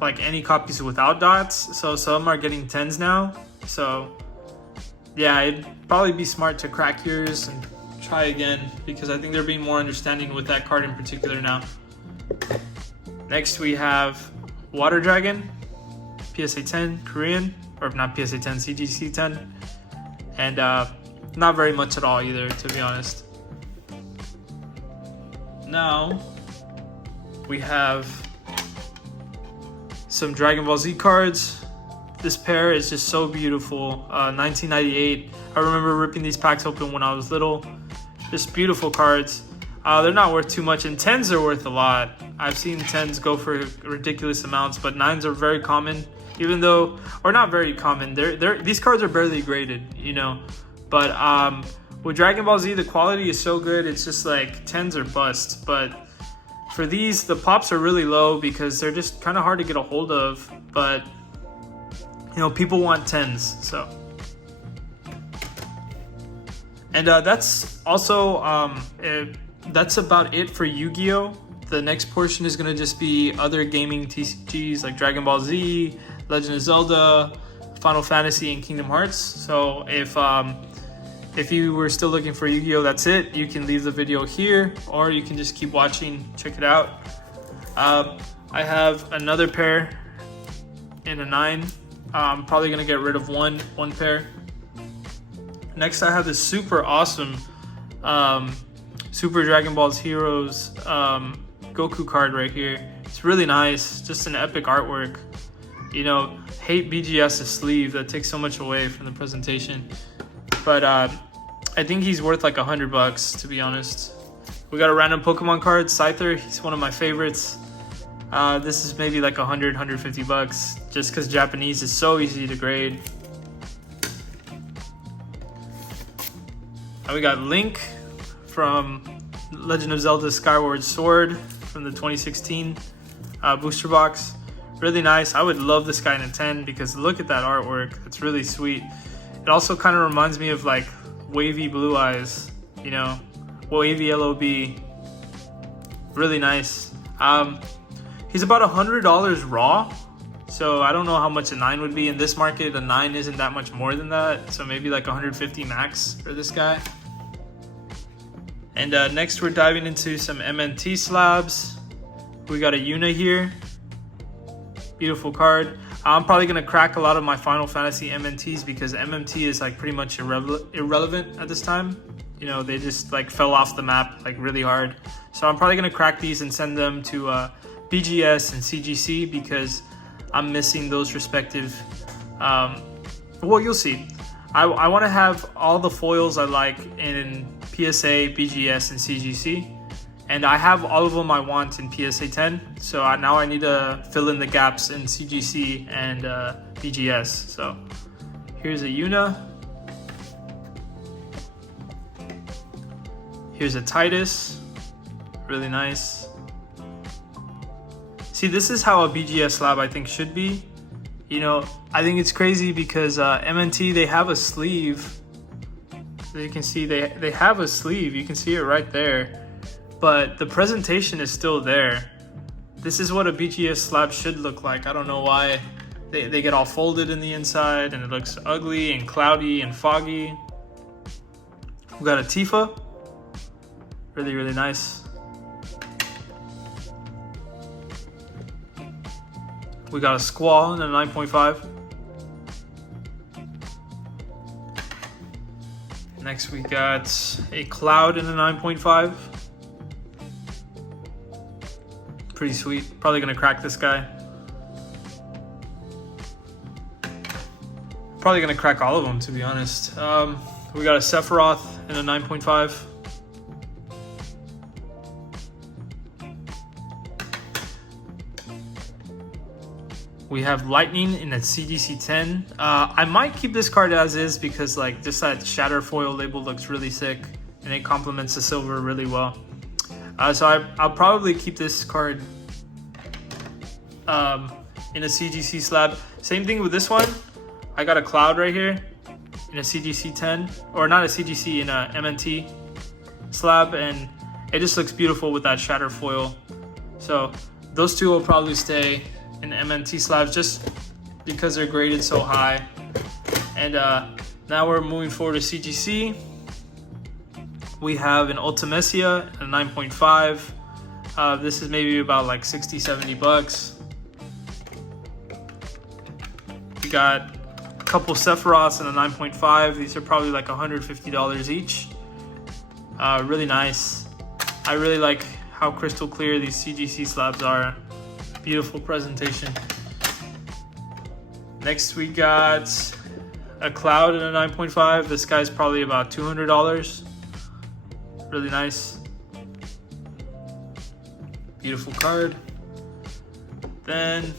like any copies without dots, so some are getting 10s now. So yeah, it'd probably be smart to crack yours and try again because I think they're being more understanding with that card in particular now. Next we have Water Dragon, PSA 10 Korean, or not PSA 10, CGC 10, and not very much at all either, to be honest. Now we have some Dragon Ball Z cards. This pair is just so beautiful. 1998. I remember ripping these packs open when I was little. Just beautiful cards. They're not worth too much, and 10s are worth a lot. I've seen 10s go for ridiculous amounts, but 9s are very common, even though, or not very common. These cards are barely graded, you know. But with Dragon Ball Z, the quality is so good. It's just like 10s are bust. But for these, the pops are really low because they're just kind of hard to get a hold of. But you know, people want 10s, so. And that's also that's about it for Yu-Gi-Oh! The next portion is going to just be other gaming TCGs like Dragon Ball Z, Legend of Zelda, Final Fantasy, and Kingdom Hearts. So if you were still looking for Yu-Gi-Oh! That's it. You can leave the video here, or you can just keep watching, check it out. I have another pair in a 9. I'm probably going to get rid of one pair. Next, I have this super awesome Super Dragon Ball Heroes Goku card right here. It's really nice, just an epic artwork. You know, hate BGS's sleeve, that takes so much away from the presentation. But I think he's worth like $100, to be honest. We got a random Pokemon card, Scyther. He's one of my favorites. This is maybe like $100, $150, just because Japanese is so easy to grade. And we got Link from Legend of Zelda Skyward Sword from the 2016 booster box. Really nice. I would love this guy in a 10 because look at that artwork. It's really sweet. It also kind of reminds me of like wavy blue eyes, you know, wavy LOB. Really nice. He's about $100 raw. So I don't know how much a 9 would be in this market. A 9 isn't that much more than that. So maybe like 150 max for this guy. And next we're diving into some MNT slabs. We got a Yuna here. Beautiful card. I'm probably going to crack a lot of my Final Fantasy MNTs because MMT is like pretty much irrelevant at this time. You know, they just like fell off the map like really hard. So I'm probably going to crack these and send them to BGS and CGC because I'm missing those respective, well, you'll see. I want to have all the foils I like in PSA, BGS, and CGC. And I have all of them I want in PSA 10. So now I need to fill in the gaps in CGC and BGS. So here's a Yuna. Here's a Titus. Really nice. See, this is how a BGS slab I think should be. You know, I think it's crazy because MNT, they have a sleeve. So you can see they have a sleeve. You can see it right there. But the presentation is still there. This is what a BGS slab should look like. I don't know why they get all folded in the inside and it looks ugly and cloudy and foggy. We got a Tifa. Really, really nice. We got a Squall in a 9.5. Next we got a Cloud in a 9.5. Pretty sweet. Probably gonna crack this guy. Probably gonna crack all of them, to be honest. We got a Sephiroth in a 9.5. We have Lightning in a CGC 10. I might keep this card as is because like just that shatter foil label looks really sick and it complements the silver really well. So I'll probably keep this card in a CGC slab. Same thing with this one. I got a Cloud right here in a CGC 10, or not a CGC, in a MNT slab, and it just looks beautiful with that shatter foil. So those two will probably stay in MNT slabs just because they're graded so high. And now we're moving forward to CGC. We have an Ultimecia, a 9.5. This is maybe about like 60, 70 bucks. We got a couple Sephiroths in a 9.5. These are probably like $150 each. Really nice. I really like how crystal clear these CGC slabs are. Beautiful presentation. Next we got a Cloud in a 9.5. This guy's probably about $200. Really nice. Beautiful card. Then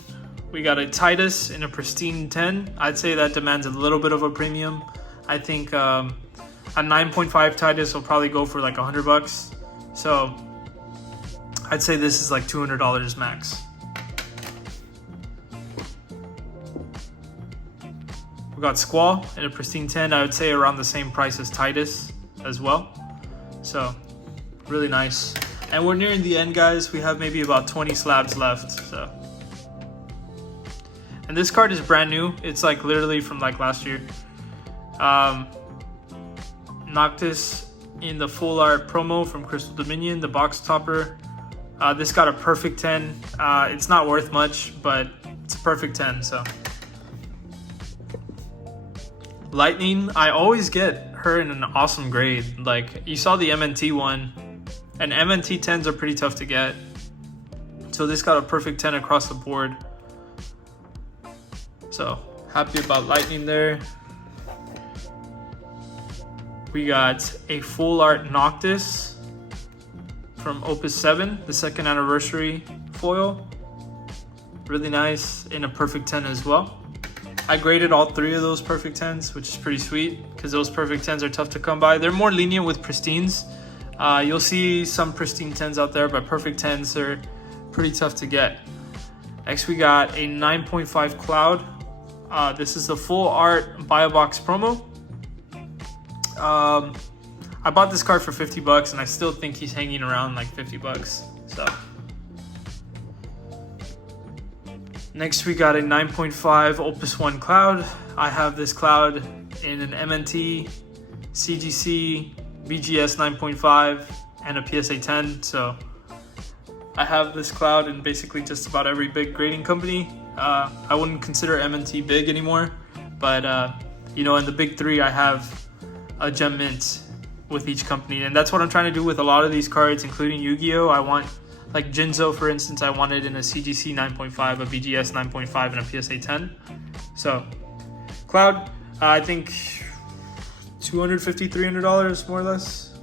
we got a Titus in a pristine 10. I'd say that demands a little bit of a premium. I think a 9.5 Titus will probably go for like $100. So I'd say this is like $200 max. We got Squall in a pristine 10. I would say around the same price as Titus as well. So really nice. And we're nearing the end, guys. We have maybe about 20 slabs left. So, and this card is brand new. It's like literally from like last year. Noctis in the full art promo from Crystal Dominion, the box topper. This got a perfect 10. It's not worth much, but it's a perfect 10. So Lightning, I always get her in an awesome grade. Like you saw the MNT one, and MNT 10s are pretty tough to get. So this got a perfect 10 across the board. So happy about Lightning there. We got a full art Noctis from Opus 7, the 2nd anniversary foil. Really nice in a perfect 10 as well. I graded all 3 of those perfect 10s, which is pretty sweet because those perfect 10s are tough to come by. They're more lenient with pristines. You'll see some pristine 10s out there, but perfect 10s are pretty tough to get. Next, we got a 9.5 Cloud. This is the full art BioBox promo. I bought this card for $50 and I still think he's hanging around like $50. So next we got a 9.5 Opus 1 Cloud. I have this Cloud in an MNT, CGC, BGS 9.5 and a PSA 10. So I have this Cloud in basically just about every big grading company. I wouldn't consider MNT big anymore, but you know, in the big 3 I have a gem mint with each company, and that's what I'm trying to do with a lot of these cards, including Yu-Gi-Oh! I want, like Jinzo for instance, I wanted in a CGC 9.5, a BGS 9.5, and a PSA 10. So Cloud, I think $250, $300 more or less.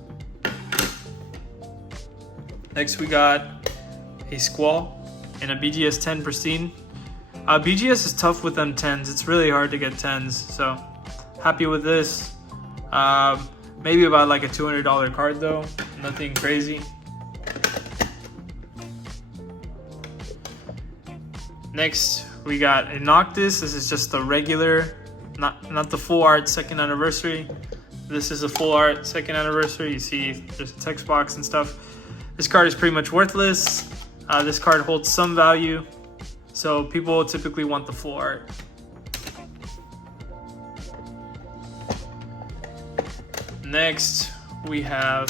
Next we got a Squall and a BGS 10 pristine. BGS is tough with them 10s. It's really hard to get 10s, so happy with this. Maybe about like a $200 card though, nothing crazy. Next we got a Noctis. This is just the regular, not the full art 2nd anniversary. This is a full art 2nd anniversary. You see there's a text box and stuff. This card is pretty much worthless. This card holds some value, so people typically want the full art. Next, we have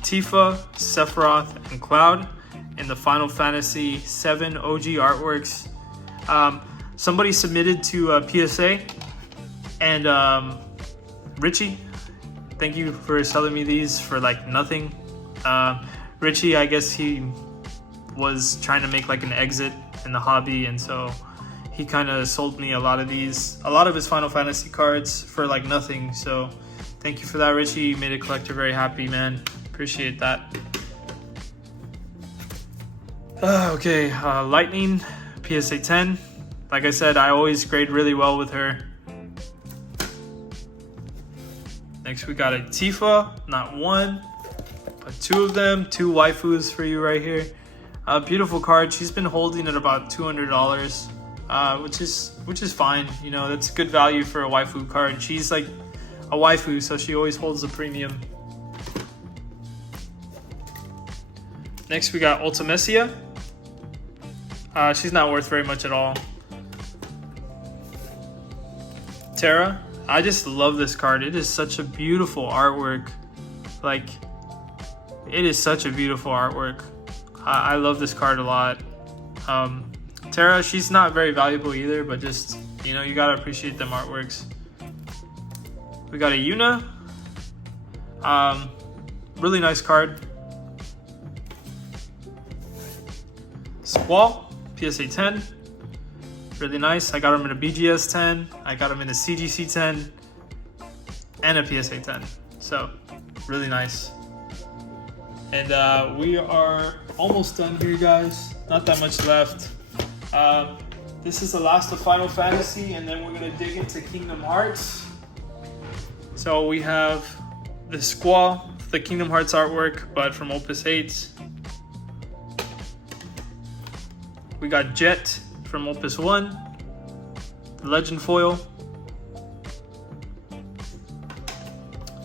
Tifa, Sephiroth, and Cloud in the Final Fantasy VII OG artworks. Somebody submitted to PSA, and Richie, thank you for selling me these for like nothing. Richie, I guess he was trying to make like an exit in the hobby, and so he kind of sold me a lot of these, a lot of his Final Fantasy cards for like nothing. So thank you for that, Richie. You made a collector very happy, man. Appreciate that. Okay, Lightning, PSA 10. Like I said, I always grade really well with her. Next, we got a Tifa, not one, but 2 of them, 2 waifus for you right here. Beautiful card. She's been holding at about $200, which is fine. You know, that's good value for a waifu card. She's like a waifu, so she always holds the premium. Next, we got Ultimecia. She's not worth very much at all. Terra. I just love this card. It is such a beautiful artwork. Like, it is such a beautiful artwork. I love this card a lot. Terra, she's not very valuable either, but just, you know, you gotta appreciate them artworks. We got a Yuna. Really nice card. Squall, PSA 10. Really nice. I got him in a BGS 10. I got him in a CGC 10 and a PSA 10. So, really nice. And we are almost done here, guys. Not that much left. This is the last of Final Fantasy, and then we're gonna dig into Kingdom Hearts. So we have the Squall, the Kingdom Hearts artwork, but from Opus 8. We got Jet from Opus 1, the Legend foil,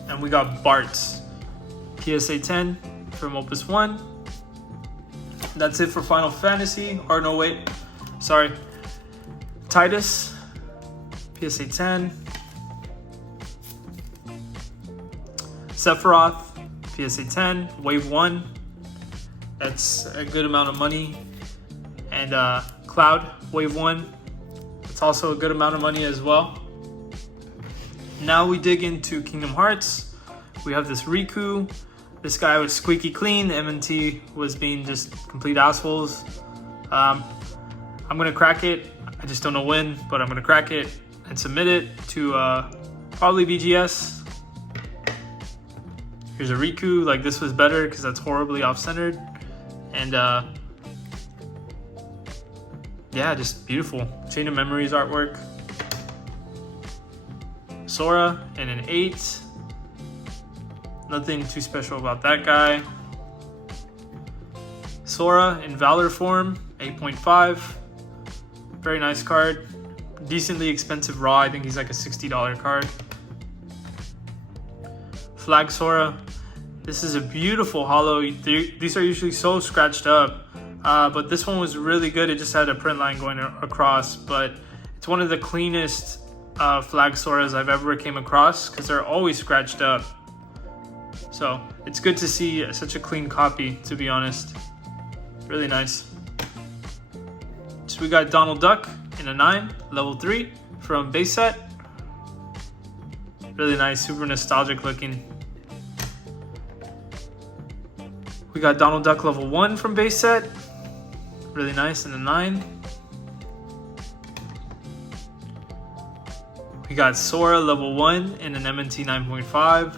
and we got Bart, PSA 10 from Opus 1. That's it for Final Fantasy, or no wait, sorry, Titus, PSA 10, Sephiroth, PSA 10, Wave 1, that's a good amount of money, and Cloud, Wave 1, it's also a good amount of money as well. Now we dig into Kingdom Hearts. We have this Riku. This guy was squeaky clean. MNT was being just complete assholes. I'm gonna crack it. I just don't know when, but I'm gonna crack it and submit it to probably BGS. Here's a Riku. Like, this was better because that's horribly off-centered. And yeah, just beautiful. Chain of Memories artwork. Sora and an 8. Nothing too special about that guy. Sora in Valor form, 8.5. Very nice card. Decently expensive raw. I think he's like a $60 card. Flag Sora. This is a beautiful holo. These are usually so scratched up. But this one was really good. It just had a print line going across. But it's one of the cleanest Flag Soras I've ever came across, because they're always scratched up. So it's good to see such a clean copy, to be honest. Really nice. So we got Donald Duck in a 9, level 3 from base set. Really nice, super nostalgic looking. We got Donald Duck level 1 from base set. Really nice in a 9. We got Sora level 1 in an MNT 9.5.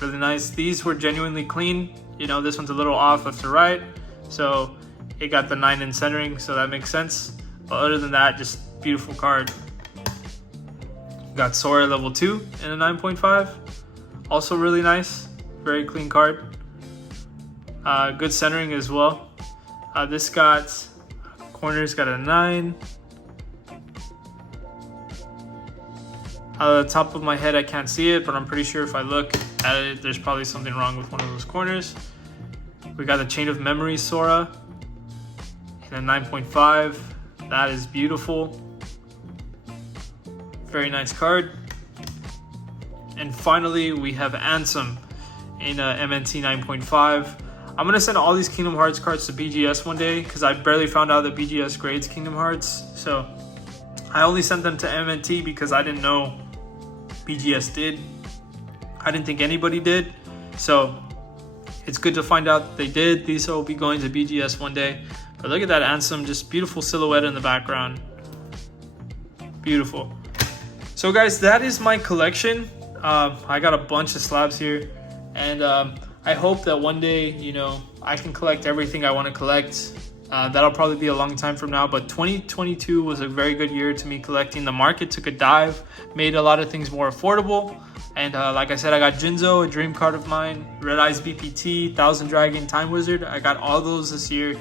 Really nice. These were genuinely clean. You know, this one's a little off left to right, so it got the 9 in centering, so that makes sense. But other than that, just beautiful card. Got Sora level 2 in a 9.5. Also really nice. Very clean card. Good centering as well. This got corners, got a 9. The top of my head, I can't see it, but I'm pretty sure if I look at it, there's probably something wrong with one of those corners. We got a Chain of Memories Sora in a 9.5. That is beautiful. Very nice card. And finally, we have Ansem in a MNT 9.5. I'm going to send all these Kingdom Hearts cards to BGS one day, because I barely found out that BGS grades Kingdom Hearts. So I only sent them to MNT because I didn't know BGS did. I didn't think anybody did. So it's good to find out that they did. These will be going to BGS one day. But look at that Ansem, just beautiful silhouette in the background. Beautiful. So guys, that is my collection. I got a bunch of slabs here. And I hope that one day, you know, I can collect everything I want to collect. That'll probably be a long time from now, but 2022 was a very good year to me collecting. The market took a dive, made a lot of things more affordable. And like I said, I got Jinzo, a dream card of mine, Red Eyes BPT, Thousand Dragon, Time Wizard. I got all those this year,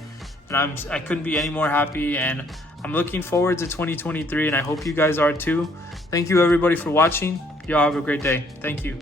and I couldn't be any more happy. And I'm looking forward to 2023, and I hope you guys are too. Thank you everybody for watching. Y'all have a great day. Thank you.